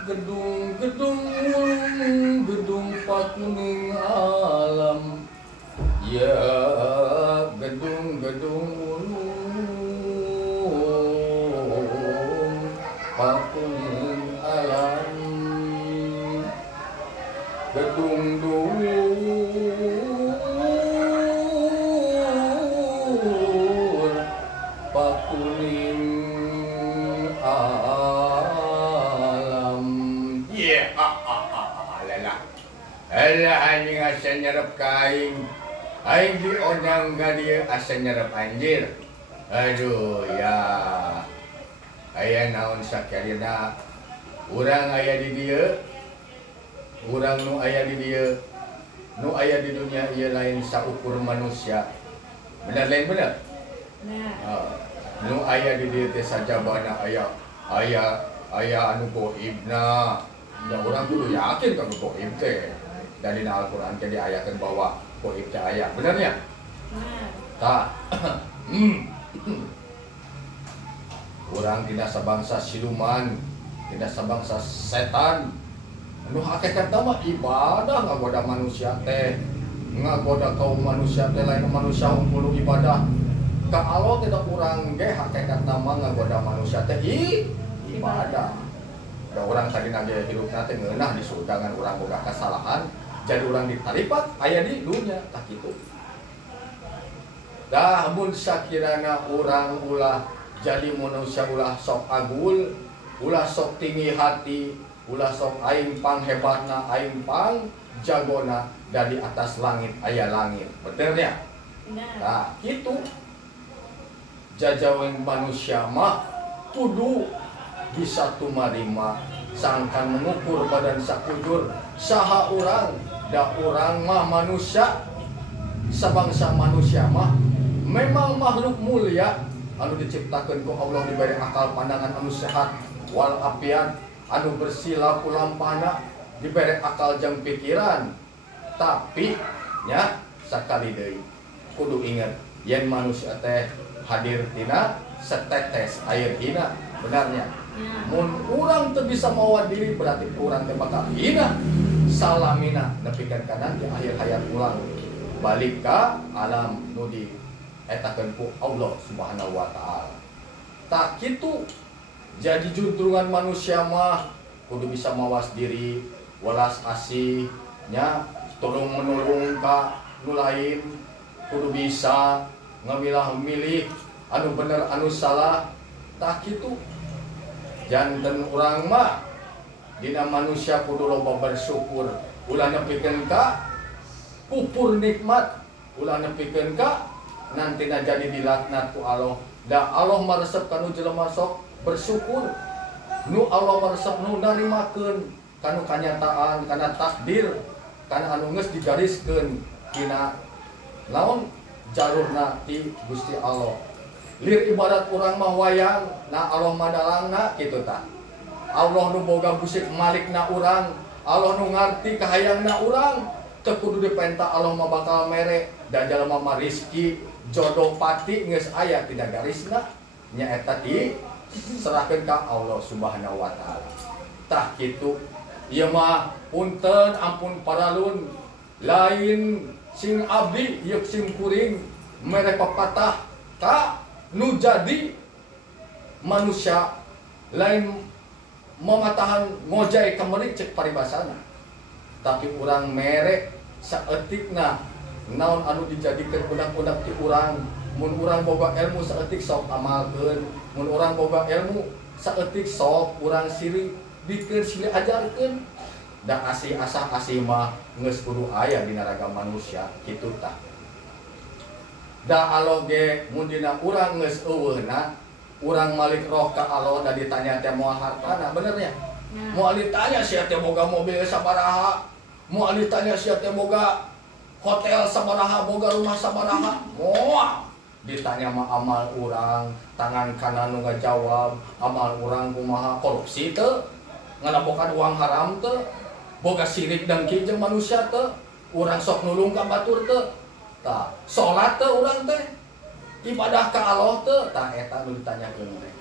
Gedung-gedung gedung pakuning alam. Ya gedung-gedung pakuning alam. Gedung dur pakuning alam. Yeah, Alah anjing asa nyerep kain. Aing di onang ka dia asa nyerep anjir. Aduh ya. Aya naon sakarina. Urang aya di dieu. Urang nu aya di dieu. Nu aya di dunia ieu lain saukur manusia. Bener lain bener? Nah. Nu aya di dieu teh sajabana aya anu goibna. Da urang kudu yakin ka goib teh. Dari Al-Quran teh diayakeun bahwa goib teh aya, benernya? Tah. Urang tina sabangsa siluman, tina sabangsa setan. Nu hakikatna mah ibadah ngagoda manusia teh. Ngagoda kaum manusia teh lain manusia unggul ibadah. Ka Allah teh urang ge hakikatna mah ngagoda manusia teh ibadah. Da urang sadina ge hidupna teh ngeunah di surga ngan urang boga kasalahan. Jadi orang ditaripat aya di dunia tak gitu. Dah mun sakirana orang ulah jadi manusia ulah sok agul, ulah sok tinggi hati, ulah sok aing pang hebatna, aing pang jagona dari atas langit aya langit. Benernya? Nah, gitu. Jajawan manusia mah kudu bisa tumarima sangkan mengukur badan sakujur saha urang da urang mah manusia sabangsa manusia mah memang makhluk mulia anu diciptakeun ku Allah diberi akal pandangan anu sehat wal afiat anu bersih laku lampana diberi akal jeung pikiran tapi nya sakali deui kudu inget yen manusia teh hadir tina setetes air hina benarnya. Mun urang teu bisa mawa diri berarti urang teh bakal hina salamina nepikeun kanan di akhir hayat ulang balik ka alam nu di etakeun ku Allah Subhanahu wa taala. Tak kitu jadi juntrungan manusia mah kudu bisa mawas diri, welas asih nya tulung menulung ka nu lain, kudu bisa ngamilah-milih anu bener anu salah. Tak kitu janten urang mah dina manusia kudu loba bersyukur ulah nepikeun ka pupur nikmat ulah nepikeun ka nantina jadi dilaknat ku Allah da Allah maresep kanu jelema sok bersyukur nu Allah maresep nu narimakeun kanu kanyataan kana takdir kana anu geus digariskeun dina naon jalurna ti Gusti Allah. Lir ibarat urang mah wayang na Allah madalangna kitu tah. Allah nu boga busik malikna urang, Allah nu ngarti kahayangna urang, teu kudu dipenta Allah mah bakal mere da jalma mah rezeki jodoh pati geus aya tina garisna nya eta ti serahkeun ka Allah Subhanahu wa taala. Tah kitu ieu mah punten ampun paralun lain sing abdi yeuk sing kuring mere pepatah ka nu jadi manusia lain mematahan ngojai kemeri cek paribasana tapi urang mere saeutikna naon anu dijadikeun budak-budak ti urang mun urang boga ilmu saeutik sok amalkeun mun urang boga ilmu saeutik sok urang siri bikeun siri ajarkeun da asih asah asih mah geus kudu aya dina ragam manusia kitu tah. Da Allah ge mun dina urang geus eueuhna urang malik roh ka Allah da ditanya teh moal hartana benernya moal ditanya sia teh boga mobil sabaraha moal ditanya sia teh boga hotel sabaraha boga rumah sabaraha moal ditanya mah amal urang tangan kanan nu ngajawab amal urang kumaha korupsi teu nganabokan uang haram teu boga sirik dengki jeung manusia teu urang sok nulung ka batur teu tah salat teh urang teh ibadah ka Allah teh tah eta nu ditanyakeun teh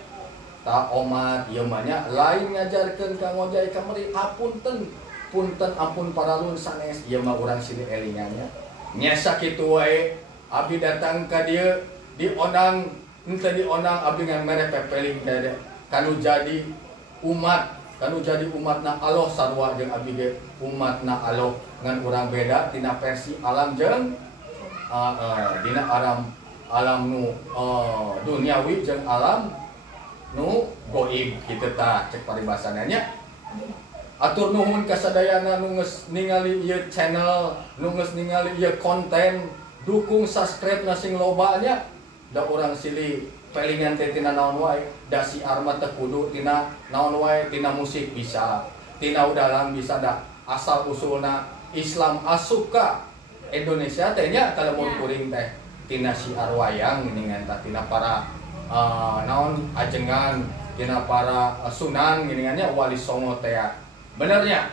tak omat ieu mah nya lain ngajarkeun ka ngojay kamari apunten punten ampun paralun sanes ieu mah urang silih elinganya nya sakitu wae abdi datang ka dieu dionang henteu dionang abdi ngan mere pepeling teh kanu jadi umatna Allah sarua jeung abdi ge umatna Allah ngan urang beda tina versi alam jeung dina alam nu duniawi jeung alam nu goib kitu tah cek paribasanana nya. Atur nuhun ka sadayana nu geus ningali ieu channel, nu geus ningali ieu konten, dukung subscribe na sing loba nya. Da urang silih pelingan teh tina naon wae, da siar mah teh kudu tina naon wae, tina musik bisa, tina udalang bisa da asal usulna Islam asuka Indonesia teh nya kalau mun kuring teh tina siar wayang geuningan tah tina para naon ajengan tina para sunan geuningannya wali songo teh benernya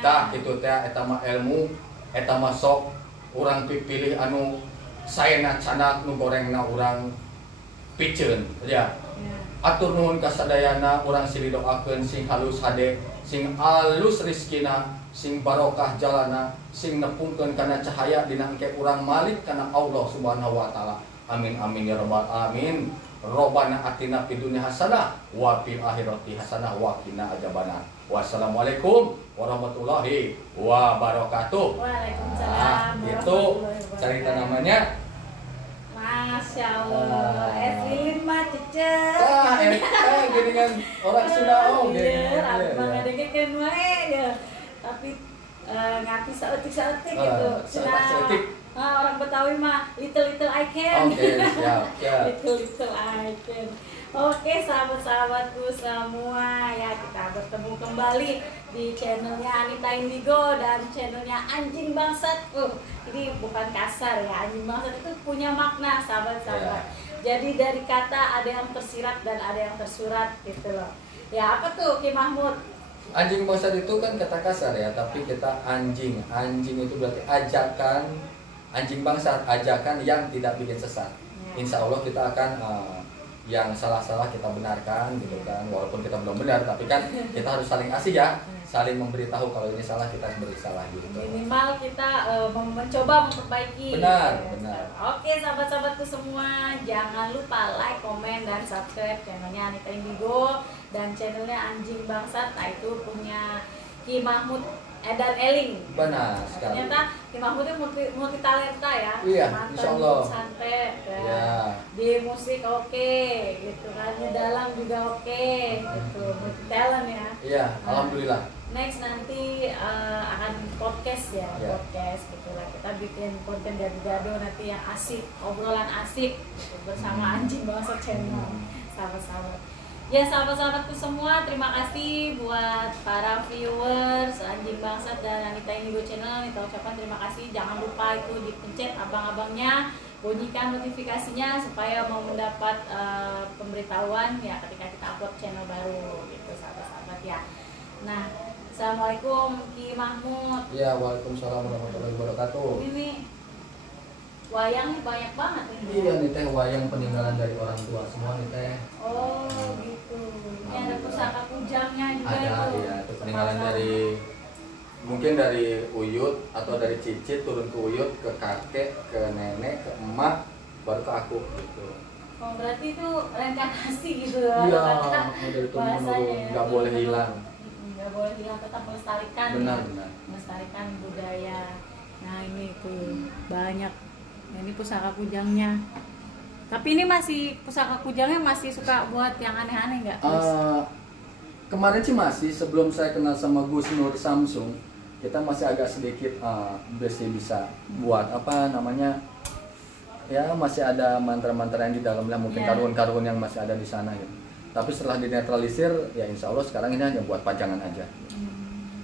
tah kitu teh eta mah ilmu eta mah sok urang pipilih anu saena canak nu gorengna urang piceun ya. Atur nuhun ka sadayana urang silih doakeun sing halus hade sing alus rezekina sing barokah jalana sing nepungkeun kana cahaya dina engke urang malik kana Allah Subhanahu wa taala. Amin amin ya rabbal alamin. Robbana atina fid dunya hasanah wa fil akhirati hasanah wa qina adzabannar. Wassalamualaikum warahmatullahi wabarakatuh. Waalaikumsalam. Itu cerita namanya. Masya Allah. Lilin mah cecek. Gini kan orang Sunda Iya, abang ngadengkeun kan wae ya. Tapi ngapi saeutik gitu. Orang Betawi mah little I can. Oke, siap. little I can. Oke, sahabat-sahabatku semua, ya kita bertemu kembali di channelnya Anita Indigo dan channelnya Anjing Bangsat. Ini bukan kasar ya, Anjing Bangsat itu punya makna, sahabat-sahabat. Jadi dari kata ada yang tersirat dan ada yang tersurat gitu loh. Ya apa tuh Ki Mahmud? Anjing Bangsat itu kan kata kasar ya, tapi kita anjing. Anjing itu berarti ajakan, anjing bangsat, ajakan yang tidak bikin sesat. Insya Allah kita akan yang salah-salah kita benarkan gitu kan, walaupun kita belum benar tapi kan kita harus saling asih ya, saling memberitahu kalau ini salah kita beri salah gitu. Minimal kita mencoba memperbaiki. Benar. Oke sahabat-sahabatku semua, jangan lupa like, komen dan subscribe channelnya Anita Indigo dan channelnya Anjing Bangsat. Nah itu punya Ki Mahmud dan Eling. Benar sekali. Ternyata Ki Mahmud itu multi talenta ya. Iya, insya Allah. Santet, ya. Di musik oke, gitu kan. Di dalam juga oke, gitu. Multi talent ya. Iya, alhamdulillah. Next nanti akan podcast ya, podcast gitulah. Kita bikin konten gado-gado nanti yang asik, obrolan asik gitu, bersama Anjing Bangsat channel, sahabat-sahabat. Ya sahabat-sahabatku semua, terima kasih buat para viewers Anjing Bangsat dan Anita Indigo channel. Kita ucapkan terima kasih. Jangan lupa itu dipencet abang-abangnya, bunyikan notifikasinya supaya mau mendapat pemberitahuan ya ketika kita upload channel baru gitu sahabat-sahabat ya. Nah, assalamualaikum Ki Mahmud. Ya, waalaikumsalam warahmatullahi wabarakatuh. Ini wayang banyak banget ini. Iya nih teh wayang peninggalan dari orang tua semua nih teh. Oh gitu. Ini ada pusaka kujangnya juga ada, itu. Iya, itu peninggalan dari mungkin dari Uyut atau dari Cicit turun ke Uyut ke kakek, ke nenek, ke emak, baru ke aku gitu. Oh berarti itu reinkarnasi gitu Iya, dari bahasanya ya. Nggak boleh hilang. Nggak boleh hilang, tetap melestarikan. Benar. Melestarikan budaya. Nah ini tuh banyak. Nah, ini pusaka kujangnya. Tapi ini masih pusaka kujangnya masih suka buat yang aneh-aneh nggak? Kemarin sih masih, sebelum saya kenal sama Gus Nur Samsung, kita masih agak sedikit bisa buat apa namanya, ya masih ada mantra-mantra yang di dalamnya, mungkin karun-karun yang masih ada di sana gitu. Tapi setelah dinetralisir, ya insya Allah sekarang ini hanya buat pajangan aja.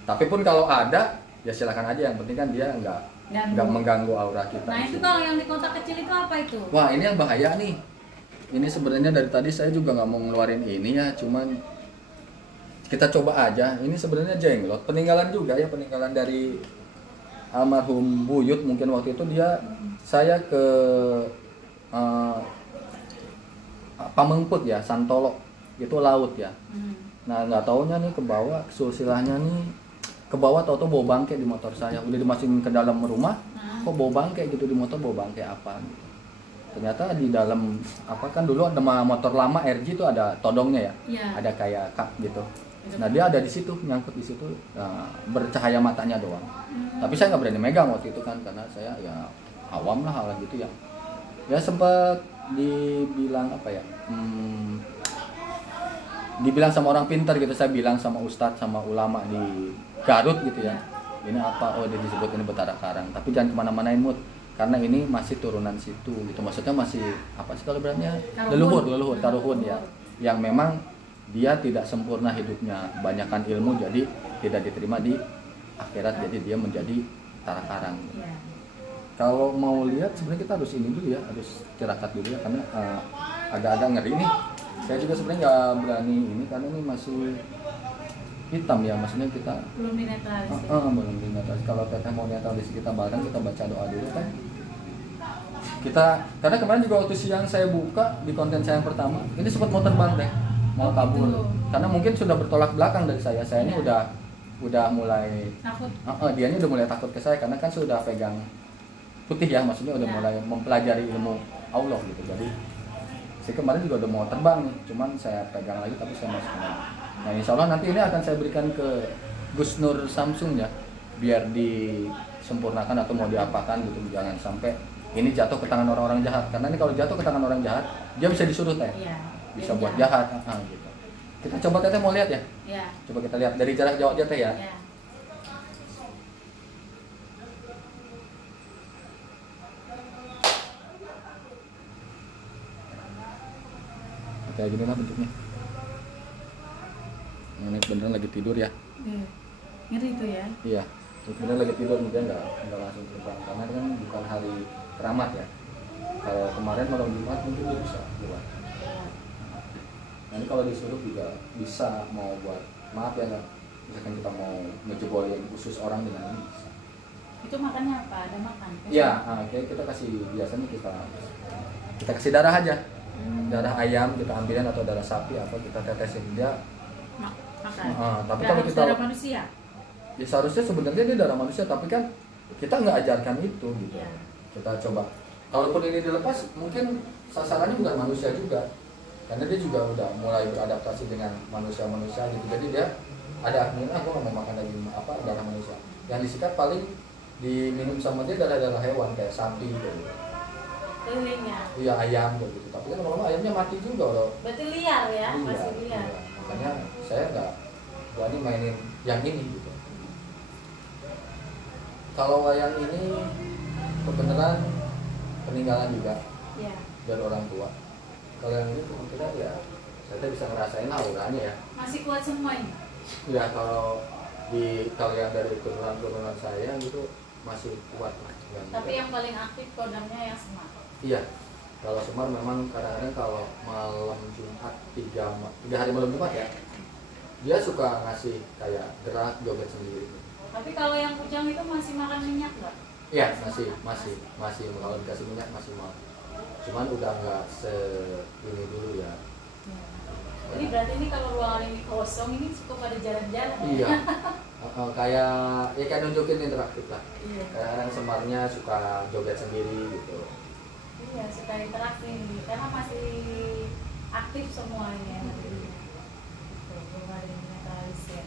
Tapi pun kalau ada, ya silakan aja, yang penting kan dia nggak mengganggu aura kita. Nah itu kalau yang di kotak kecil itu apa itu? Wah ini yang bahaya nih. Ini sebenarnya dari tadi saya juga nggak mau ngeluarin ini ya, cuman kita coba aja. Ini sebenarnya jenglot, peninggalan juga ya, peninggalan dari almarhum Buyut. Mungkin waktu itu saya ke Pamengput ya, Santolo. itu laut ya. Nah nggak taunya nih ke bawah, silsilahnya nih ke bawah, tau-tau bau bangke di motor saya. Udah dimasukin ke dalam rumah, kok bau bangke gitu di motor, bau bangke apa gitu. Ternyata di dalam apa kan dulu ada motor lama RG itu ada todongnya ya, ada kayak kap gitu. Nah dia ada di situ, nyangkut di situ, bercahaya matanya doang. Tapi saya nggak berani megang waktu itu kan, karena saya ya awam lah hal gitu ya. Ya sempat dibilang apa ya, dibilang sama orang pintar gitu, saya bilang sama ustadz sama ulama di Garut gitu ya. Ini apa? Oh dia disebut ini Betara Karang. Tapi jangan kemana-manain Mut, karena ini masih turunan situ gitu. Maksudnya masih apa sih kalau berarti leluhur karuhun ya, yang memang dia tidak sempurna hidupnya, banyakkan ilmu jadi tidak diterima di akhirat, jadi dia menjadi Betara Karang. Kalau mau lihat sebenarnya kita harus ini dulu ya, harus tirakat dulu ya, karena agak-agak ngeri nih. Saya juga sebenarnya nggak berani ini karena ini masih hitam ya, maksudnya kita belum dinetralisir. Belum dinetralisir. Kalau teteh mau netralisir kita bareng, kita baca doa dulu kan. Kita karena kemarin juga waktu siang saya buka di konten saya yang pertama, ini sempat mau terbang deh, mau kabur. Gitu. Karena mungkin sudah bertolak belakang dari saya. Saya ini udah mulai takut. Dianya udah mulai takut ke saya karena kan sudah pegang putih ya, maksudnya udah mulai mempelajari ilmu Allah gitu. Jadi saya kemarin juga udah mau terbang nih, cuman saya pegang lagi tapi saya masih kena. Nah insya Allah nanti ini akan saya berikan ke Gus Nur Samsung ya, biar disempurnakan atau mau diapakan gitu, jangan sampai ini jatuh ke tangan orang-orang jahat. Karena ini kalau jatuh ke tangan orang jahat, dia bisa disuruh teh, bisa buat jahat. Gitu. Kita coba teteh mau lihat ya? Coba kita lihat dari jarak jauh aja teh ya. Kayak gini lah bentuknya. Ini beneran lagi tidur ya. Ngeri itu ya. Iya, beneran lagi tidur, mungkin nggak langsung terbang karena kan bukan hari keramat ya. Kalau kemarin malam Jumat mungkin dia bisa keluar. Nanti kalau disuruh juga bisa, mau buat maaf ya, misalkan kita mau ngejebolin usus orang dengan ini bisa. Itu makannya apa? Ada makan? Iya, kita kasih, biasanya kita kasih darah aja. Darah ayam kita ambilin atau darah sapi apa kita tetesin dia makan. Tapi kalau kita darah manusia, ya seharusnya sebenarnya dia darah manusia, tapi kan kita nggak ajarkan itu gitu. Kita coba, kalaupun ini dilepas mungkin sasarannya bukan manusia juga, karena dia juga udah mulai beradaptasi dengan manusia gitu. Jadi dia ada aku nggak mau makan daging darah manusia. Yang disikat paling diminum sama dia darah hewan kayak sapi gitu. Iya ayam gitu, tapi kan lama-lama ayamnya mati juga loh. Berarti liar ya, masih liar. Makanya saya nggak berani mainin yang ini gitu. Kalau wayang ini kebenaran peninggalan juga dari orang tua. Kalau yang ini kemungkinan ya saya bisa ngerasain auranya ya. Masih kuat semua ini? Ya kalau yang dari turunan saya gitu masih kuat lah. Tapi yang paling aktif kodamnya yang Semar. Iya, kalau Semar memang kadang-kadang kalau malam Jumat 3 hari malam Jumat ya, dia suka ngasih kayak gerak joget sendiri. Tapi kalau yang Kujang itu masih makan minyak nggak? Iya, masih kalau dikasih minyak masih mau. Cuman udah nggak ini dulu ya. Jadi berarti ini kalau ruangan ini kosong ini suka pada jalan-jalan. Iya. Kayak nunjukin interaktif lah. Iya. Kadang Semarnya suka joget sendiri gitu. Iya, suka interaksi nih, karena masih aktif semuanya. Belum ada yang netralisir.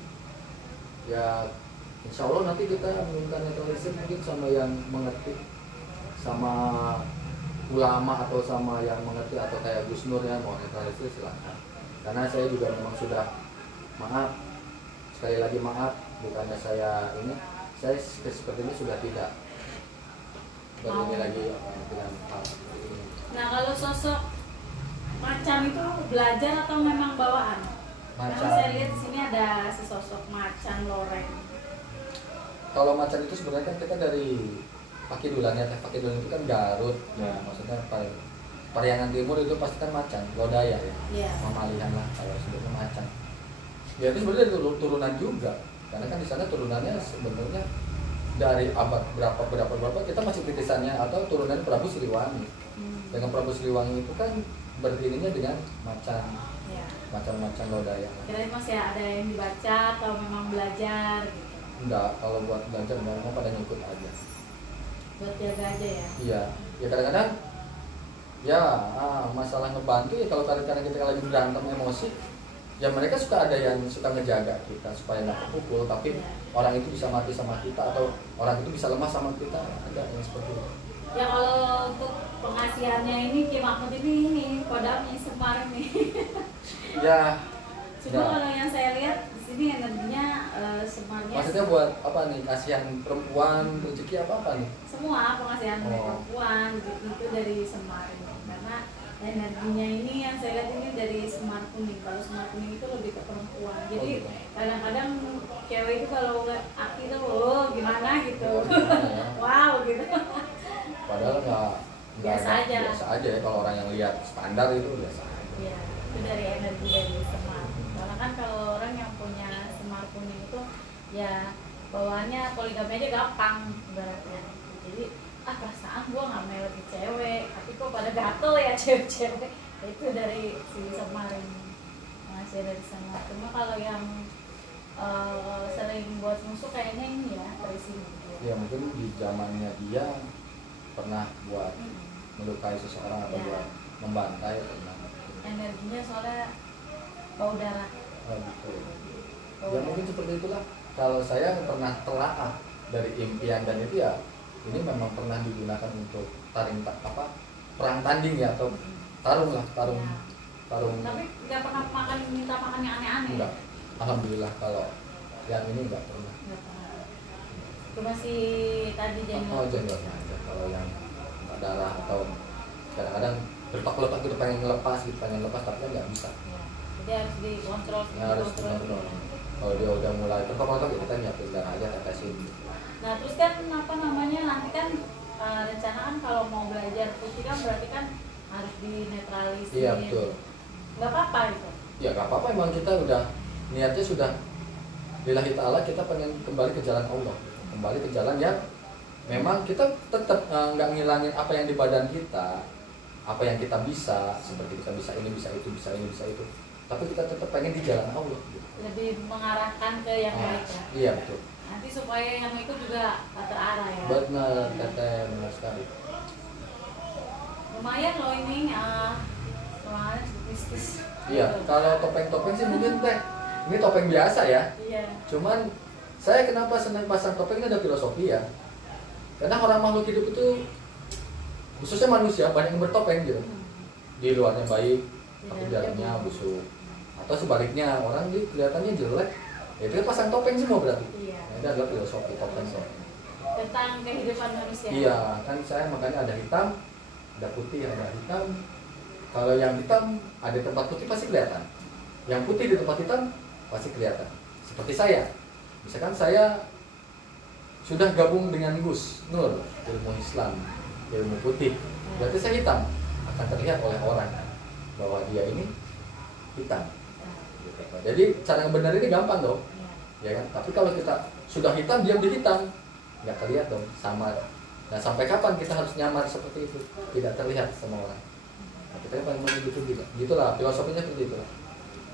Ya, insya Allah nanti kita minta netralisir mungkin sama yang mengerti, sama ulama atau sama yang mengerti atau kayak Gus Nur ya mau netralisir silahkan. Karena saya juga memang sudah sekali lagi maaf, bukannya saya seperti ini sudah tidak begini lagi dengan hal seperti ini. Nah kalau sosok macan itu belajar atau memang bawaan? Karena saya lihat di sini ada sesosok macan loreng. Kalau macan itu sebenarnya kan kita dari Pakidulan ya, Pakidulan itu kan Garut ya, maksudnya Pariangan Timur itu pasti kan macan, lodaya ya, mamalihan lah kalau sebetulnya macan. Ya itu sebenarnya turunan juga, karena kan di sana turunannya sebenarnya dari abad berapa kita masih titisannya atau turunan Prabu Siliwangi. Dengan Prabu Siliwangi itu kan berdirinya dengan macan Ya. macam-macam lodaya. Kirain masih ada yang dibaca atau memang belajar gitu. Enggak, kalau buat belajar mau pada ngikut aja. Buat jaga aja ya. Iya, ya kadang-kadang ya masalah ngebantu ya kalau kadang-kadang kita lagi berantem emosi, ya mereka suka ada yang suka ngejaga kita supaya nggak kepukul, tapi orang itu bisa mati sama kita atau orang itu bisa lemah sama kita, ada yang seperti itu. Ya kalau untuk pengasihannya ini Ki Mahmud ini kodamnya Semar nih. Ya. Cuma kalau yang saya lihat di sini energinya Semarnya. Maksudnya buat apa nih? Kasihan perempuan, rezeki apa nih? Semua pengasihan perempuan itu dari Semar ini. Karena energinya ini yang saya lihat ini dari Semar Kuning. Kalau Semar Kuning itu lebih ke perempuan. Jadi kadang-kadang cewek itu kalau ngeliat Aki tuh gimana gitu. Wow gitu. Padahal nggak biasa aja ya kalau orang yang lihat standar itu biasa aja. Iya, itu dari energi dari Semar. Karena kan kalau orang yang punya Semar Kuning itu ya bawaannya poligami aja gampang ibaratnya. Jadi perasaan gua nggak mau lebih cewek, tapi kok pada gatel ya cewek-cewek. Itu dari si Semar ini, masih dari Semar. Cuma kalau yang sering buat musuh kayaknya ini ya dari sini. Ya mungkin di zamannya dia pernah buat melukai seseorang atau buat membantai pernah. Energinya soalnya bau darah. Betul. Ya mungkin seperti itulah. Kalau saya pernah telaah dari impian dan itu ya ini memang pernah digunakan untuk perang tanding ya atau tarung. Tapi nggak pernah minta makan yang aneh-aneh. Enggak. Alhamdulillah kalau yang ini nggak pernah. Nggak pernah. Itu masih tadi jenggot aja. Kalau yang darah atau kadang-kadang bertok-lepas gitu pengen lepas tapi kan nggak bisa. Ya, jadi harus dikontrol. Harus dikontrol. Kalau dia udah mulai bertok-lepas ya kita nyiapin darah aja tetesin. Nah terus kan nanti kan rencana kan kalau mau belajar putih kan berarti kan harus dinetralisir. Iya betul. Nggak apa-apa gitu. Ya nggak apa-apa, emang kita udah niatnya sudah lillahi ta'ala, kita pengen kembali ke jalan Allah, kembali ke jalan yang memang kita tetap nggak ngilangin apa yang di badan kita, apa yang kita bisa, seperti kita bisa ini, bisa itu, bisa ini, bisa itu, tapi kita tetap pengen di jalan Allah gitu. Lebih mengarahkan ke yang baik ya. Iya betul. Nanti supaya yang itu juga terarah ya. Benar, Teteh, benar sekali. Lumayan loh ini lumayan mistis. Iya, kalau topeng-topeng sih mungkin Teh, ini topeng biasa ya. Iya. Cuman saya kenapa senang pasang topeng, ini ada filosofi ya. Karena orang makhluk hidup itu, khususnya manusia, banyak yang bertopeng gitu. Di luarnya baik, tapi dalamnya busuk. Atau sebaliknya, orang di kelihatannya jelek, ya dia pasang topeng semua berarti. Iya. Nah, ini adalah filosofi topeng. Tentang kehidupan manusia. Iya, kan saya makanya ada hitam, ada putih, ada hitam. Kalau yang hitam ada tempat putih pasti kelihatan. Yang putih di tempat hitam pasti kelihatan. Seperti saya. Misalkan saya sudah gabung dengan Gus Nur, ilmu Islam, ilmu putih, berarti saya hitam, akan terlihat oleh orang bahwa dia ini hitam. Jadi cara yang benar ini gampang dong, ya kan? Tapi kalau kita sudah hitam, diam di hitam, nggak terlihat dong, samar. Nah sampai kapan kita harus nyamar seperti itu, tidak terlihat sama orang? Nah, kita paling begitu juga, gitulah filosofinya seperti itulah.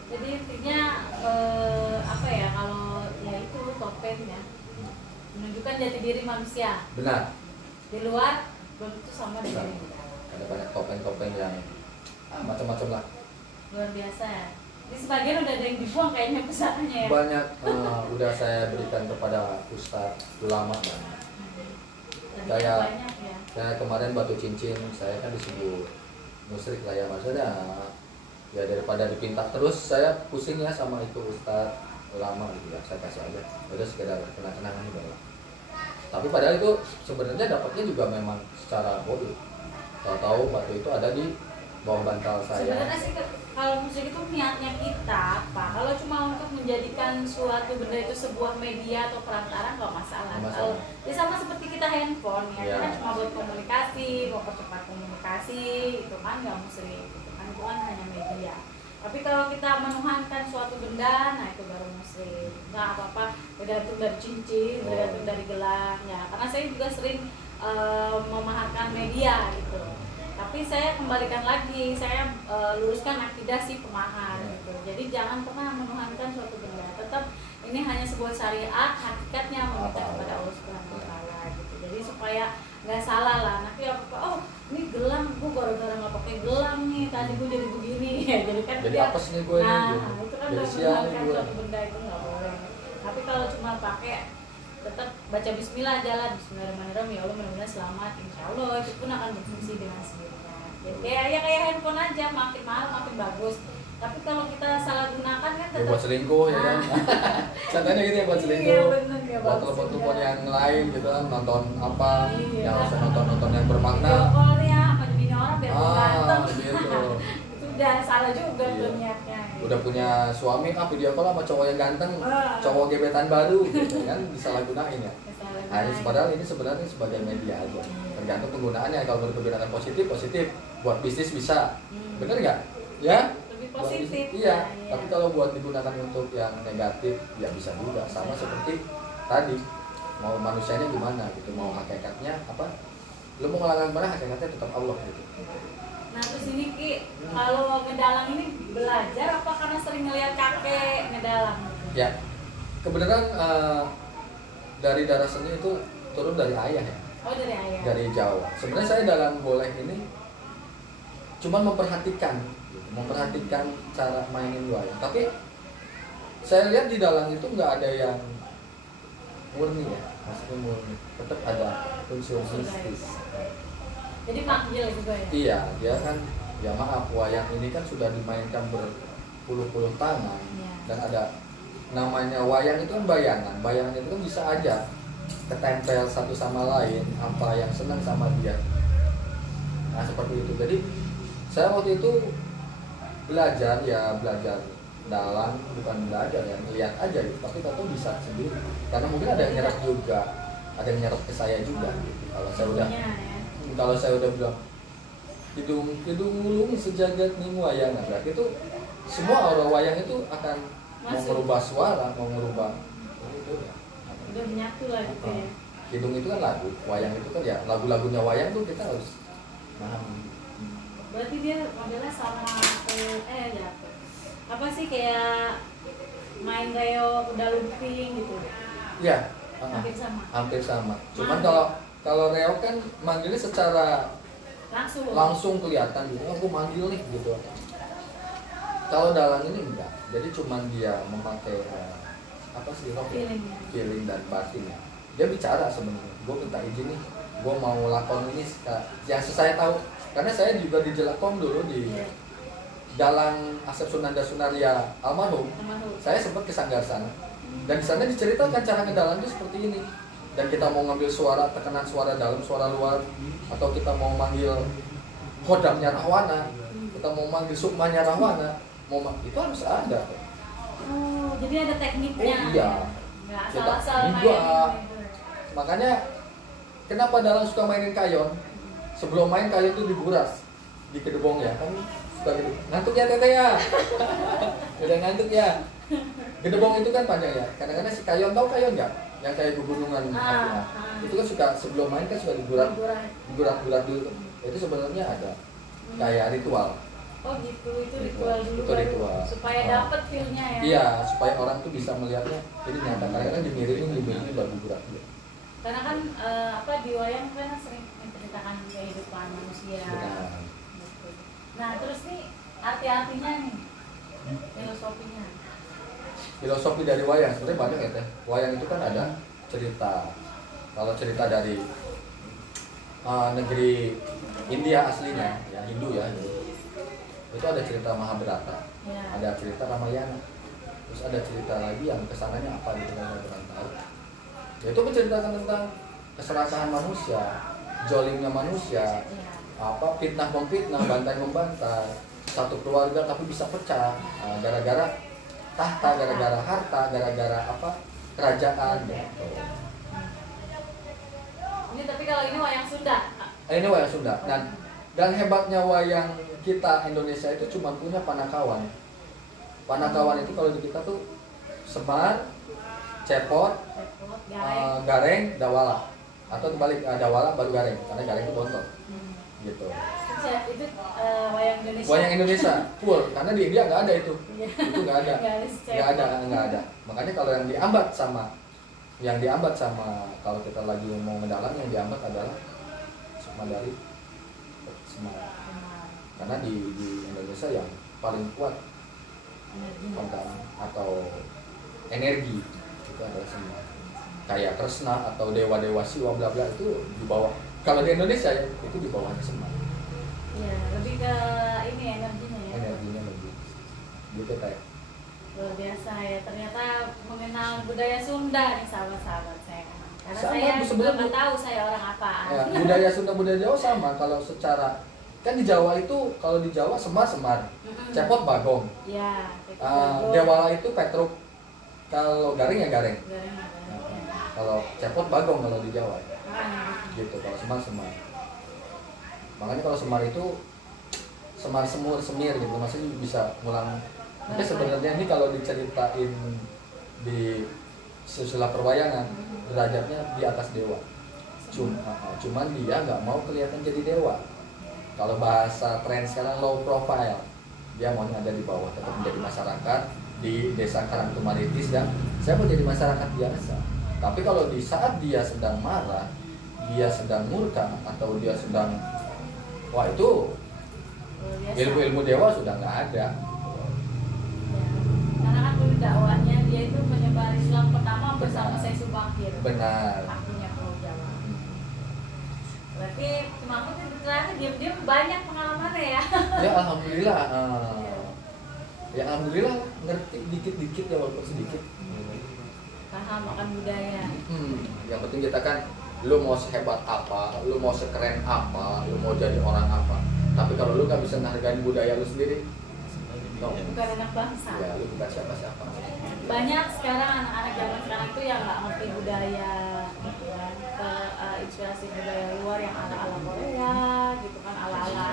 Jadi intinya kalau ya itu topeng ya, menunjukkan jati diri manusia. Benar. Di luar belum itu sama di dalam. Ada banyak topeng-topeng yang macam-macam lah. Luar biasa ya. Di sebagian udah ada yang dibuang kayaknya pusatnya ya. Banyak udah saya berikan kepada ustadz ulama banyak. Banyak ya. Saya kemarin batu cincin, saya kan disebut musyrik lah ya, maksudnya ya daripada dipinta terus saya pusing ya sama itu ustadz ulama gitu ya, saya kasih aja udah sekedar kenang-kenangan gitu lah. Tapi padahal itu sebenarnya dapatnya juga memang secara bodoh, tahu-tahu batu itu ada di bawah bantal saya. Sebenarnya sih kalau musik itu niatnya kita apa? Kalau cuma untuk menjadikan suatu benda itu sebuah media atau perantara nggak masalah. Kalau ya sama seperti kita handphone ya, kita kan cuma buat komunikasi, mau percepat komunikasi, itu kan nggak musik, itu kan hanya media. Tapi kalau kita menuhankan suatu benda, nah itu baru musik. Nggak apa-apa, bergantung dari cincin, bergantung dari gelang ya. Karena saya juga sering memahamkan media gitu. Tapi saya kembalikan lagi, saya luruskan akidah si pemahan. Jadi jangan pernah menuhankan suatu benda. Tetap ini hanya sebuah syariat, hakikatnya meminta kepada Allah Subhanahu wa taala gitu. Jadi supaya nggak salah lah. Nanti apa? Oh, ini gelang, gue gara-gara nggak pakai gelang nih, tadi gue jadi begini. Ya, jadi kan Jadi dia, apes nih gue nah, ini. itu kan Jadi udah sial nih menuhankan gue. suatu benda itu nggak boleh. Tapi kalau cuma pakai tetap baca bismillah, jalan bismillahirrahmanirrahim, ya Allah mudah-mudahan selamat, insya Allah itu pun akan berfungsi dengan sendirinya. Jadi kayak handphone aja, makin mahal makin bagus. Tapi kalau kita salah gunakan kan Ya tetap buat selingkuh ya kan. Contohnya gitu ya buat selingkuh. Iya, bener, ya, buat bagus telepon-telepon juga. yang lain gitu kan, nonton apa, Iya. yang harus nonton yang Video bermakna. call ya sama bini orang biar ganteng. Gitu. Itu udah salah juga Iya. tuh niatnya. Udah punya suami video call sama cowok yang ganteng, Ah. cowok gebetan baru gitu kan, disalahgunain ya. Salah Nah, ini gunain. padahal ini sebenarnya sebagai media aja. Tergantung penggunaannya. Kalau digunakan positif, buat bisnis bisa. Bener nggak? Ya? Lebih Buat positif. bisnis, iya. Nah, Tapi kalau buat digunakan untuk yang negatif, ya bisa juga. Sama seperti tadi, mau manusianya gimana gitu, mau hakikatnya apa? Lu mau ngelanggar mana, hakikatnya tetap Allah gitu. Nah terus ini Ki, kalau ngedalang ini belajar apa karena sering ngeliat kakek ngedalang? Ya, kebenaran dari darah seni itu turun dari ayah ya, Oh dari ayah. dari Jawa. Sebenarnya saya dalam boleh ini cuman memperhatikan cara mainin wayang. Tapi saya lihat di dalam itu nggak ada yang murni ya, maksudnya murni. Tetap ada unsur mistis. Jadi manggil juga ya? Iya, dia kan ya maaf, wayang ini kan sudah dimainkan berpuluh-puluh tangan. Iya. Dan ada namanya wayang itu kan bayangan itu kan bisa aja ketempel satu sama lain, apa yang senang sama dia. Nah seperti itu. Jadi saya waktu itu belajar dalang, bukan belajar ya, ngeliat aja gitu. Tapi tahu bisa sendiri, karena mungkin ada yang nyerap juga, ada yang nyerap ke saya juga gitu. Kalau saya udah bilang hidung ulung sejagat ning wayang, nah berarti itu semua orang wayang itu akan mau merubah suara, mau merubah itu ya. Udah menyatu lah gitu ya. Hidung itu kan lagu, wayang itu kan ya lagu-lagunya wayang tuh kita harus paham. Berarti dia modelnya sama apa sih kayak main reog, kuda lumping gitu. Iya, Hampir sama. hampir sama. Cuman Manggil. kalau reog kan manggilnya secara langsung kelihatan gitu, aku manggil nih gitu. Kalau dalang ini enggak, jadi cuman dia memakai apa sih feeling dan batinnya. Dia bicara sebenarnya, gue minta izin nih, gue mau lakon ini yang saya tahu, karena saya juga di Jelakom dulu di Dalang Asep Sunanda Sunaria almarhum. Saya sempat ke Sanggar sana, dan di sana diceritakan cara ngedalang itu seperti ini. Dan kita mau ngambil suara, tekanan suara dalam, suara luar, atau kita mau manggil hodamnya Rahwana, kita mau manggil sukmanya Rahwana, itu harus ada. Oh, jadi ada tekniknya. Oh iya. Nggak Kita asal-asal juga. main gitu. Makanya kenapa dalang suka mainin kayon? Sebelum main kayon itu diguras di kedebong ya, kan suka gitu. Ngantuk ya teteh ya. Udah ngantuk ya. Gedebong itu kan panjang ya. Kadang-kadang si kayon, tahu kayon nggak? Yang kayak pegunungan itu kan suka sebelum main kan suka digurat dulu. Itu sebenarnya ada kayak ritual. Oh gitu, itu ritual dulu. Itu ritual. Supaya dapet feel-nya ya. Iya, supaya orang tuh bisa melihatnya. Jadi nyata. Kadang-kadang dimiringin baru gurat. Karena kan di wayang kan sering menceritakan kehidupan manusia. Benar. Gitu. Nah terus nih arti-artinya nih, filosofinya. Filosofi dari wayang sebenarnya banyak ya teh. Wayang itu kan ada cerita. Kalau cerita dari negeri India aslinya, yang Hindu ya, itu ada cerita Mahabharata, ada cerita Ramayana, terus ada cerita lagi yang kesananya apa gitu kan orang tahu. Itu menceritakan tentang keserakahan manusia, jolimnya manusia, fitnah memfitnah, bantai membantai, satu keluarga tapi bisa pecah gara-gara tahta, gara-gara harta, gara-gara kerajaan gitu. Ini tapi kalau ini wayang Sunda. Ini wayang Sunda. Dan hebatnya wayang kita Indonesia itu cuma punya Panakawan. Panakawan itu kalau di kita tuh Semar, Cepot, Gareng, Dawala. Atau kebalik, Dawala baru Gareng, karena Gareng itu bontot. gitu. Itu wayang Indonesia. Wayang Indonesia full karena di India nggak ada itu. Iya. Itu nggak ada. Nggak ada. Makanya kalau yang diambat sama kalau kita lagi mau mendalam, yang diambat adalah sukma dari Semar. Karena di Indonesia yang paling kuat atau energi itu adalah Semar. Kayak Kresna atau dewa-dewa Siwa bla bla itu di bawah. Kalau di Indonesia ya itu di bawahnya Semar. Iya, lebih ke ini energinya ya. Energinya lebih. Gitu kayak. Luar biasa ya, ternyata mengenal budaya Sunda nih sahabat-sahabat saya. Karena Sama, saya juga sebenarnya nggak tahu saya orang apaan. Ya, budaya Sunda budaya Jawa sama. Kalau secara kan di Jawa itu, kalau di Jawa Semar, Cepot Bagong. Iya. Dewala itu Petruk. Kalau Garing ya Gareng. Kalau Cepot Bagong kalau di Jawa. Gitu. Kalau Semar. Makanya kalau Semar itu Semar Semur Semir gitu, maksudnya bisa ngulang. Tapi sebenarnya ini kalau diceritain di silsilah perwayangan derajatnya di atas dewa. Cuman dia nggak mau kelihatan jadi dewa. Kalau bahasa tren sekarang low profile, dia maunya ada di bawah, tetap menjadi masyarakat di desa Karangtumaritis dan saya mau jadi masyarakat biasa. Tapi kalau di saat dia sedang marah, dia sedang murka atau dia sedang wah itu ilmu-ilmu dewa sudah nggak ada. Karena kan dulu dakwahnya dia itu menyebar Islam pertama bersama Syekh Subakir. Benar. Akunya Pulau Jawa. Berarti Mahmud itu terakhir diam-diam banyak pengalamannya ya. Ya alhamdulillah. Ya alhamdulillah ngerti dikit-dikit ya walaupun sedikit. Paham akan budaya. Yang penting kita kan lu mau sehebat apa, lu mau sekeren apa, lu mau jadi orang apa. Tapi kalau lu nggak bisa menghargai budaya lu sendiri, bukan anak bangsa. Ya, lu bukan siapa-siapa. Banyak sekarang anak-anak zaman sekarang itu yang nggak ngerti budaya, gitu kan, inspirasi budaya luar yang ala-ala Korea, gitu kan, ala-ala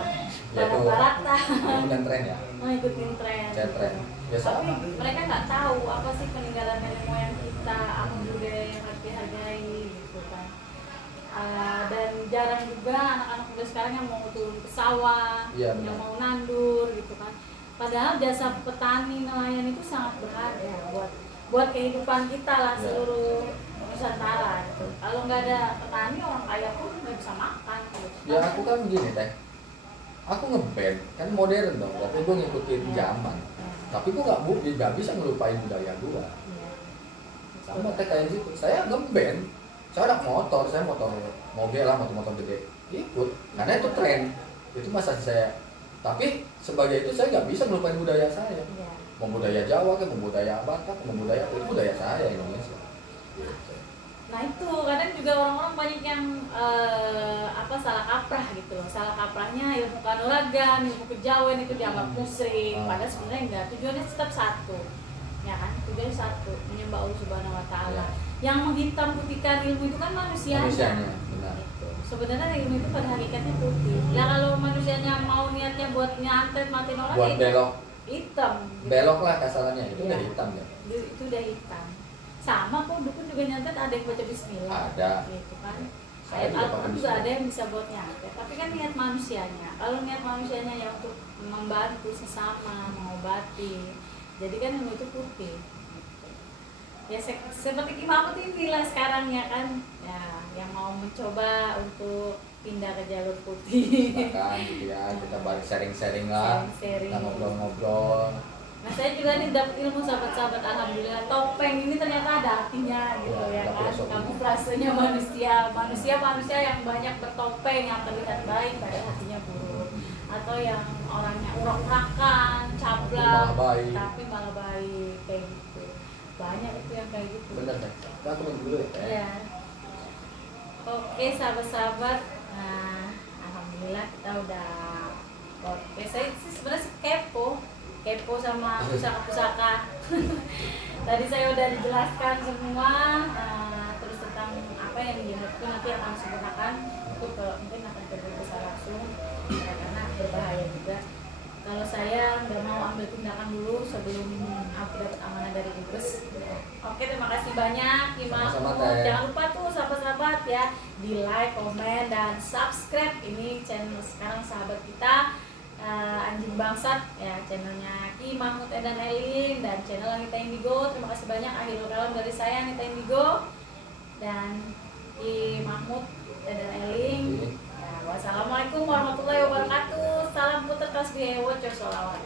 barat-baratan. Ikutin tren ya. Ikutin tren. Tren. Ya, tapi mereka nggak tahu apa sih peninggalan nenek moyang kita, apa budaya yang harus dihargai, gitu kan. Dan jarang juga anak-anak muda sekarang yang mau turun ke sawah, yang mau nandur, gitu kan. Padahal jasa petani nelayan itu sangat berharga buat kehidupan kita lah seluruh Nusantara gitu. Kalau nggak ada petani, orang kaya pun nggak bisa makan gitu. Ya aku kan gini teh, aku ngeband kan modern dong, tapi gue ngikutin zaman. Tapi gue nggak bisa ngelupain budaya gue. Sama teh kayak gitu, saya ngeband, saya ada motor, saya motor mobil lah, motor gede, ikut. Karena itu tren, itu masa saya. Tapi sebagai itu saya nggak bisa melupain budaya saya. Mau budaya Jawa kan, mau budaya Batak, mau budaya itu budaya saya Indonesia. Nah itu kadang juga orang-orang banyak yang salah kaprah gitu loh. Salah kaprahnya ilmu kanuragan, ilmu kejawen itu dianggap musrik. Padahal sebenarnya enggak. Tujuannya tetap satu, ya kan? Tujuannya satu, menyembah Allah Subhanahu Wa Taala. Yang menghitam putihkan ilmu itu kan manusianya. Sebenarnya ilmu itu pada hakikatnya putih. Ya kalau manusianya mau niatnya buat nyantet matiin orang, buat belok, hitam. Gitu. Belok lah kasarannya, itu udah hitam ya. Itu udah hitam. Sama kok dukun juga nyantet ada yang baca Bismillah. Ada. Gitu kan. Ayat Al-Quran juga ada yang bisa buat nyantet. Tapi kan niat manusianya. Kalau niat manusianya ya untuk membantu sesama, mengobati. Jadi kan ilmu itu putih. Ya seperti Imam inilah sekarang ya kan, ya yang mau mencoba untuk pindah ke jalur putih. Silakan gitu ya, kita balik sharing-sharing lah, kita ngobrol-ngobrol. Nah saya juga nih dapat ilmu sahabat-sahabat, alhamdulillah topeng ini ternyata ada artinya gitu ya kan. Kamuflasenya manusia yang banyak bertopeng yang terlihat baik pada hatinya buruk, atau yang orangnya urak-urakan, cablak, tapi malah baik kayak gitu. Banyak itu yang kayak gitu. Bener kan? Kita tunggu dulu ya. Iya. Oke sahabat-sahabat, nah alhamdulillah kita udah oke. Saya sih sebenarnya kepo sama pusaka-pusaka. Tadi saya udah dijelaskan semua, terus tentang apa yang itu nanti akan sempurnakan itu mungkin akan bisa langsung karena berbahaya juga. Kalau saya nggak mau ambil tindakan dulu sebelum aku dapat amanah dari Ibus. Oke, terima kasih banyak Imam. Jangan lupa tuh sahabat-sahabat sahabat ya, di like, komen, dan subscribe. Ini channel sekarang sahabat kita Anjing Bangsat ya, channelnya Ki Mahmud Edan Elin dan channel Anita Indigo. Terima kasih banyak. Akhirul kalam dari saya Anita Indigo dan Ki Mahmud Edan Elin. Ya, wassalamualaikum warahmatullahi wabarakatuh. Salam puter tasbih, waco sholawat.